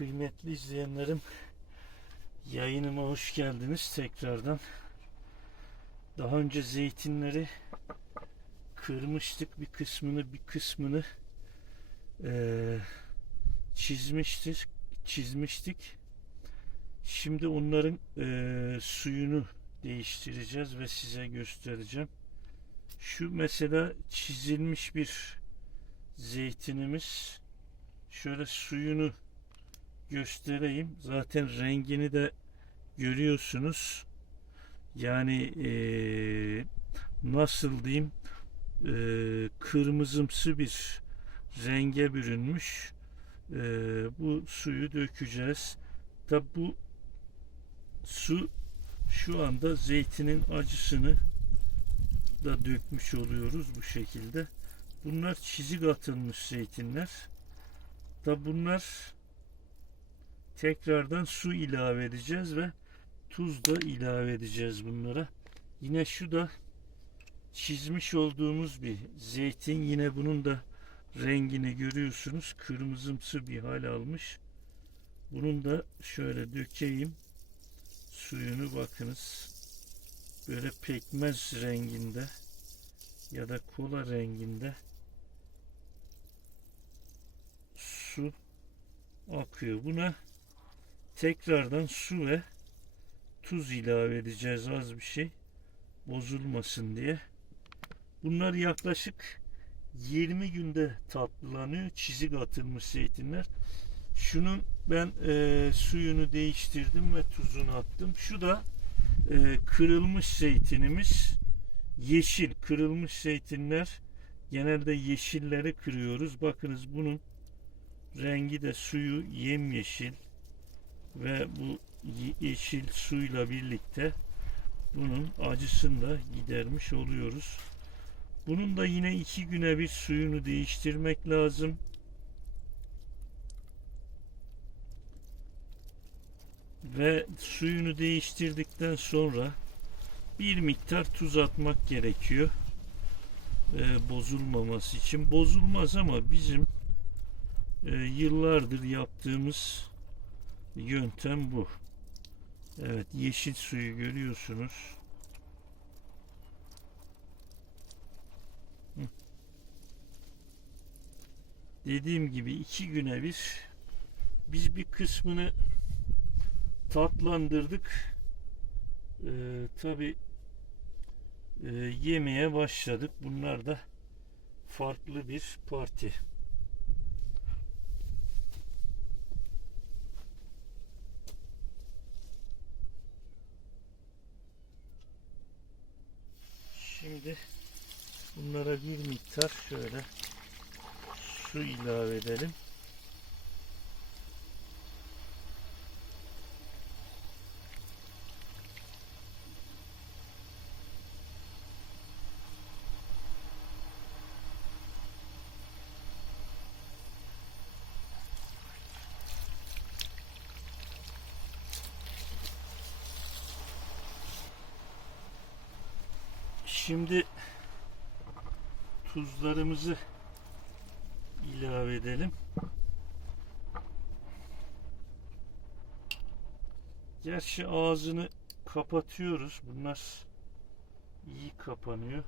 Kıymetli izleyenlerim, yayınıma hoş geldiniz tekrardan. Daha önce zeytinleri kırmıştık. Bir kısmını bir kısmını eee, çizmiştik. Çizmiştik. Şimdi onların eee, suyunu değiştireceğiz ve size göstereceğim. Şu mesela çizilmiş bir zeytinimiz. Şöyle suyunu göstereyim. Zaten rengini de görüyorsunuz. Yani eee, nasıl diyeyim eee, kırmızımsı bir renge bürünmüş. Eee, bu suyu dökeceğiz. Tabi bu su şu anda zeytinin acısını da dökmüş oluyoruz bu şekilde. Bunlar çizik atılmış zeytinler. Tabi bunlar tekrardan su ilave edeceğiz ve tuz da ilave edeceğiz bunlara. Yine şu da çizmiş olduğumuz bir zeytin. Yine bunun da rengini görüyorsunuz. Kırmızımsı bir hal almış. Bunun da şöyle dökeyim. Suyunu bakınız. Böyle pekmez renginde ya da kola renginde su akıyor. Buna tekrardan su ve tuz ilave edeceğiz az bir şey bozulmasın diye. Bunlar yaklaşık 20 günde tatlılanıyor. Çizik atılmış zeytinler. Şunun ben e, suyunu değiştirdim ve tuzunu attım. Şu da e, kırılmış zeytinimiz. Yeşil kırılmış zeytinler genelde yeşilleri kırıyoruz. Bakınız bunun rengi de suyu yemyeşil ve bu ye- yeşil suyla birlikte bunun acısını da gidermiş oluyoruz. Bunun da yine iki güne bir suyunu değiştirmek lazım. Ve suyunu değiştirdikten sonra bir miktar tuz atmak gerekiyor. Ee, bozulmaması için. Bozulmaz ama bizim e, yıllardır yaptığımız yöntem bu. Evet yeşil suyu görüyorsunuz. Dediğim gibi iki güne bir biz bir kısmını tatlandırdık. Ee, Tabi yemeye başladık. Bunlar da farklı bir parti. Şimdi bunlara bir miktar şöyle su ilave edelim. Şimdi tuzlarımızı ilave edelim. Gerçi ağzını kapatıyoruz. Bunlar iyi kapanıyor.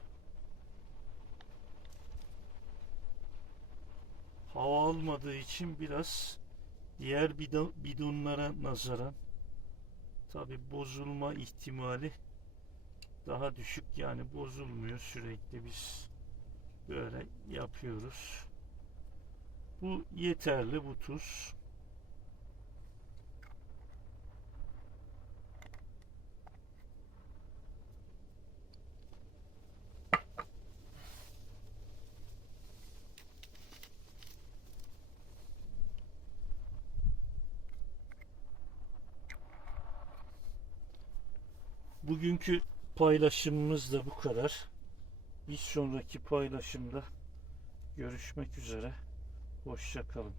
Hava almadığı için biraz diğer bidon- bidonlara nazaran tabi bozulma ihtimali daha düşük yani bozulmuyor sürekli biz böyle yapıyoruz. Bu yeterli bu tuz. Bugünkü paylaşımımız da bu kadar. Bir sonraki paylaşımda görüşmek üzere. Hoşça kalın.